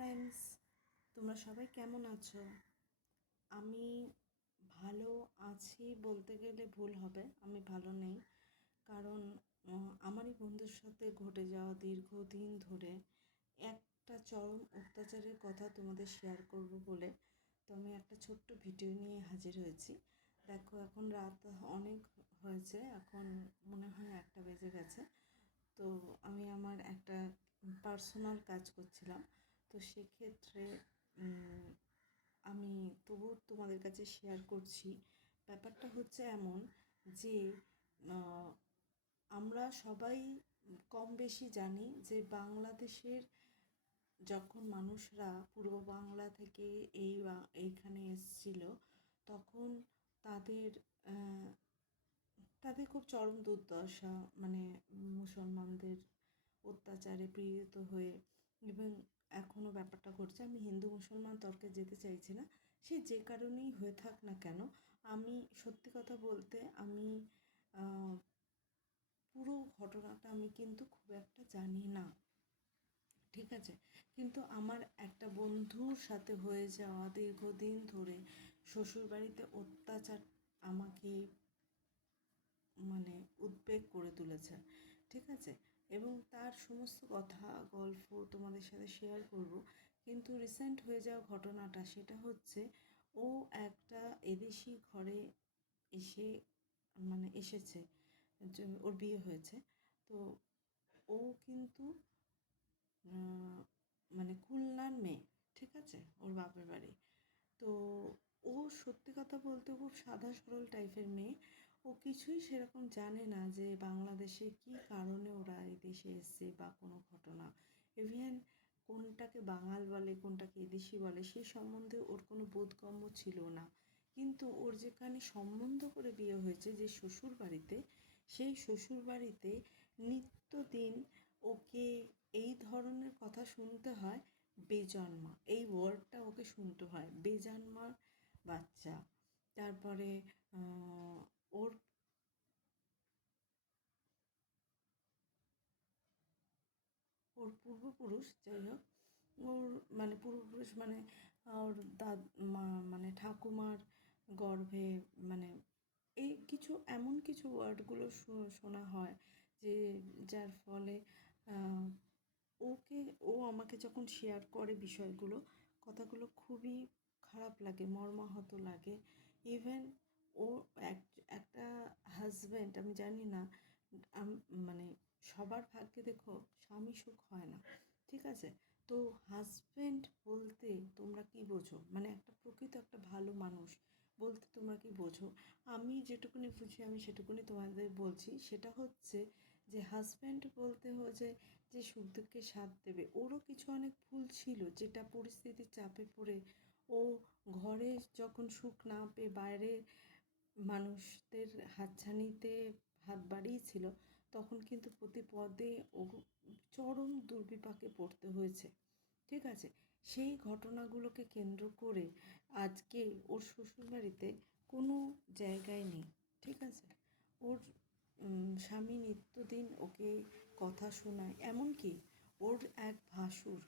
Friends, তোমরা সবাই কেমন আছো? আমি ভালো আছি বলতে গেলে ভুল হবে, আমি ভালো নেই। কারণ আমারই বন্ধুর সাথে ঘটে যাওয়া দীর্ঘদিন ধরে একটা চরম অত্যাচারের কথা তোমাদের শেয়ার করব বলে তো আমি একটা ছোট্ট ভিডিও নিয়ে হাজির হয়েছি। দেখো, এখন রাত অনেক হয়েছে, এখন মনে হয় 1টা বেজে গেছে। তো আমি আমার একটা পার্সোনাল কাজ করছিলাম। তো সেক্ষেত্রে আমি তবু তোমাদের কাছে শেয়ার করছি। ব্যাপারটা হচ্ছে এমন যে আমরা সবাই কম বেশি জানি যে বাংলাদেশের যখন মানুষরা পূর্ব বাংলা থেকে এইখানে এসেছিল, তখন তাদের তাদের খুব চরম দুর্দশা, মানে মুসলমানদের অত্যাচারে পীড়িত হয়ে, এবং এখনও ব্যাপারটা ঘটছে। আমি হিন্দু মুসলমান তর্কে যেতে চাইছি না, সে যে কারণেই হয়ে থাক না কেন। আমি সত্যি কথা বলতে আমি পুরো ঘটনাটা আমি কিন্তু খুব একটা জানি না, ঠিক আছে? কিন্তু আমার একটা বন্ধুর সাথে হয়ে যাওয়া দীর্ঘদিন ধরে শ্বশুরবাড়িতে অত্যাচার আমাকে মানে উদ্বেগ করে তুলেছে, ঠিক আছে? এবং তার সমস্ত কথা গল্প তোমাদের সাথে শেয়ার করব। কিন্তু রিসেন্ট হয়ে যাওয়া ঘটনাটা সেটা হচ্ছে, ও একটা এদেশি ঘরে এসে এসেছে, ওর বিয়ে হয়েছে। তো ও কিন্তু খুলনার মেয়ে, ঠিক আছে, ওর বাপের বাড়ি। তো ও সত্যি কথা বলতে খুব সাদা সরল টাইপের মেয়ে। ও কিছুই সেরকম জানে না যে বাংলাদেশে কী কারণে ওরা এই দেশে এসছে বা কোনো ঘটনা, ইভেন কোনটাকে বাঙাল বলে কোনটাকে এদেশি বলে সেই সম্বন্ধে ওর কোনো বোধগম্য ছিল না। কিন্তু ওর যেখানে সম্বন্ধ করে বিয়ে হয়েছে যে শ্বশুর বাড়িতে, সেই শ্বশুর বাড়িতে নিত্যদিন ওকে এই ধরনের কথা শুনতে হয়। বেজন্মা, এই ওয়ার্ডটা ওকে শুনতে হয়, বেজন্মার বাচ্চা। তারপরে ওর ওর পূর্বপুরুষ, যাই হোক, ওর পূর্বপুরুষ ওর ঠাকুমার গর্ভে, মানে এই কিছু এমন কিছু ওয়ার্ডগুলো শোনা হয় যে যার ফলে ওকে, ও আমাকে যখন শেয়ার করে বিষয়গুলো, কথাগুলো খুবই খারাপ লাগে, মর্মাহত লাগে। ইভেন ও একটা হাজব্যান্ড, আমি জানি না, মানে সবার ভাগ্যে দেখো স্বামী সুখ হয় না, ঠিক আছে? তো হাজব্যান্ড বলতে তোমরা কি বোঝো, একটা প্রকৃত একটা ভালো মানুষ বলতে তোমরা কি বোঝো? আমি যেটুকুনি বুঝি আমি সেটুকুনি তোমাদের বলছি। সেটা হচ্ছে যে হাজব্যান্ড বলতে হচ্ছে যে সুখ দুঃখে সাথ দেবে। ওরও কিছু অনেক ভুল ছিল, যেটা পরিস্থিতির চাপে পড়ে ও ঘরে যখন সুখ না পেয়ে বাইরে মানুষদের হাতছানিতে হাত বাড়িয়েছিল, তখন কিন্তু প্রতি পদে ও চরম দুর্বিপাকে পড়তে হয়েছে, ঠিক আছে? সেই ঘটনাগুলোকে কেন্দ্র করে আজকে ওর শ্বশুরবাড়িতে কোনো জায়গায় নেই, ঠিক আছে? ওর স্বামী নিত্যদিন ওকে কথা শোনায়। এমনকি ওর এক ভাসুর,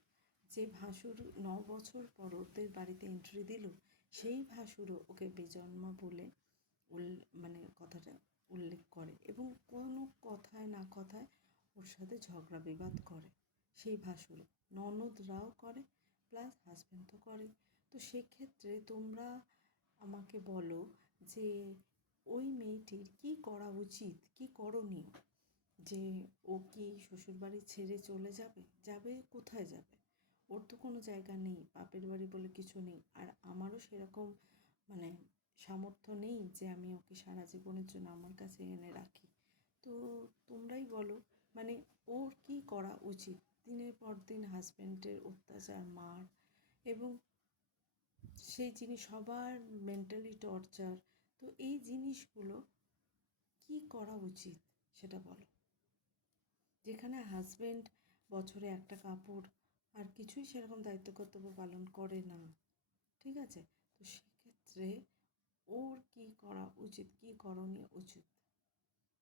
যে ভাসুর 9 বছর পর ওদের বাড়িতে এন্ট্রি দিল, সেই ভাসুরও ওকে বেজন্মা বলে কথাটা উল্লেখ করে, এবং কোনো কথায় না কথায় ওর সাথে ঝগড়া বিবাদ করে। সেই ভাসুরও, ননদরাও করে, প্লাস হাজব্যান্ড তো করে। তো সেক্ষেত্রে তোমরা আমাকে বলো যে ওই মেয়েটির কী করা উচিত, কী করণীয়? যে ও কি শ্বশুরবাড়ি ছেড়ে চলে যাবে? যাবে কোথায় যাবে? ওর তো কোনো জায়গা নেই, বাপের বাড়ি বলে কিছু নেই। আর আমারও সেরকম মানে সামর্থ্য নেই যে আমি ওকে সারা জীবনের জন্য আমার কাছে এনে রাখি। তো তোমরাই বলো, ওর কী করা উচিত? দিনের পর দিন হাজব্যান্ডের অত্যাচার, মার, এবং সেই জিনিস সবার মেন্টালি টর্চার। তো এই জিনিসগুলো কী করা উচিত সেটা বলো। যেখানে হাজব্যান্ড বছরে একটা কাপড় আর কিছুই সেরকম দায়িত্ব কর্তব্য পালন করে না, ঠিক আছে? তো সেক্ষেত্রে ওর কী করা উচিত, কী করণীয় উচিত,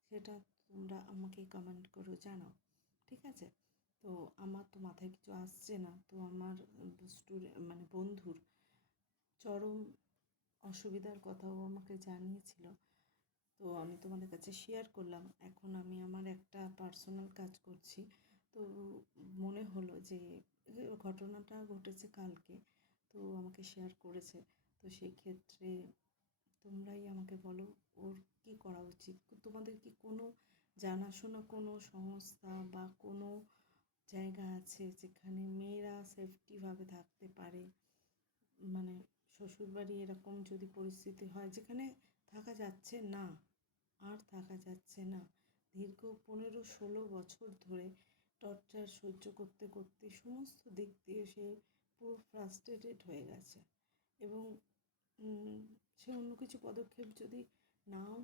সেটা তোমরা আমাকে কমেন্ট করে জানাও, ঠিক আছে? তো আমার তো মাথায় কিছু আসছে না, তো আমার মানে বন্ধুর চরম অসুবিধার কথাও আমাকে জানিয়েছিল, তো আমি তোমাদের কাছে শেয়ার করলাম। এখন আমি আমার একটা পার্সোনাল কাজ করছি, তো মনে হলো যে ঘটনাটা ঘটেছে কালকে, তো আমাকে শেয়ার করেছে। তো সেই ক্ষেত্রে তোমরাই আমাকে বলো ওর কী করা উচিত। তোমাদের কি কোনো জানাশোনা কোনো সংস্থা বা কোনো জায়গা আছে যেখানে মেয়েরা সেফটিভাবে থাকতে পারে? মানে শ্বশুরবাড়ি এরকম যদি পরিস্থিতি হয় যেখানে থাকা যাচ্ছে না, আর থাকা যাচ্ছে না, দীর্ঘ 15-16 বছর ধরে টর্চার সহ্য করতে করতে সমস্ত দিক দিয়ে সে পুরো ফ্রাস্ট্রেটেড হয়ে গেছে, এবং সে অন্য কিছু পদক্ষেপ যদি নাও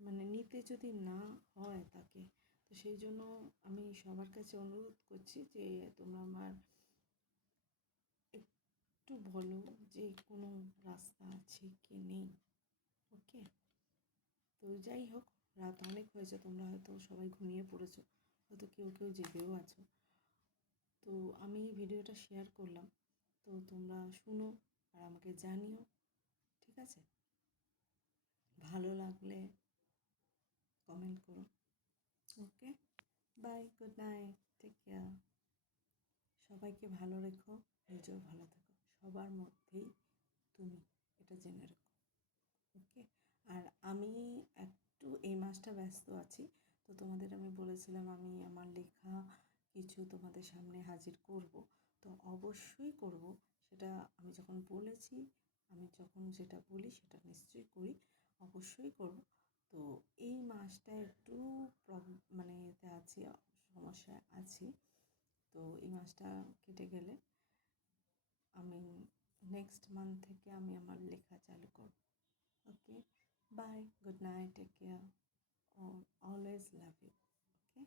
মানে নিতে যদি না হয় তাকে, তো সেই জন্য আমি সবার কাছে অনুরোধ করছি যে তোমরা আমার একটু বলো যে কোনো রাস্তা আছে কি নেই। ওকে, তো যাই হোক, রাত অনেক হয়েছে, তোমরা হয়তো সবাই ঘুমিয়ে পড়েছো, হয়তো কেউ কেউ জেগেও আছো। তো আমি এই ভিডিওটা শেয়ার করলাম, তো তোমরা শুনো আর আমাকে জানিও, ঠিক আছে? ভালো লাগলে কমেন্ট করো। Okay, bye, good night, take care. সবাইকে ভালো রেখো, নিজেও ভালো থেকো, সবার মধ্যেই তুমি, এটা জেনে রেখো। ওকে, আর আমি একটু এই মাসটা ব্যস্ত আছি, তো তোমাদের আমি বলেছিলাম আমি আমার লেখা কিছু তোমাদের সামনে হাজির করব, তো অবশ্যই করব। সেটা আমি যখন বলেছি, আমি যখন যেটা বলি সেটা নিশ্চয়ই করি, অবশ্যই করব। তো এই মাসটা একটু মানে এতে আছি, সমস্যায় আছি। তো এই মাসটা কেটে গেলে আমি নেক্সট মান্থ থেকে আমি আমার লেখা চালু করব। Okay, bye, good night, take care. Always love you. Okay.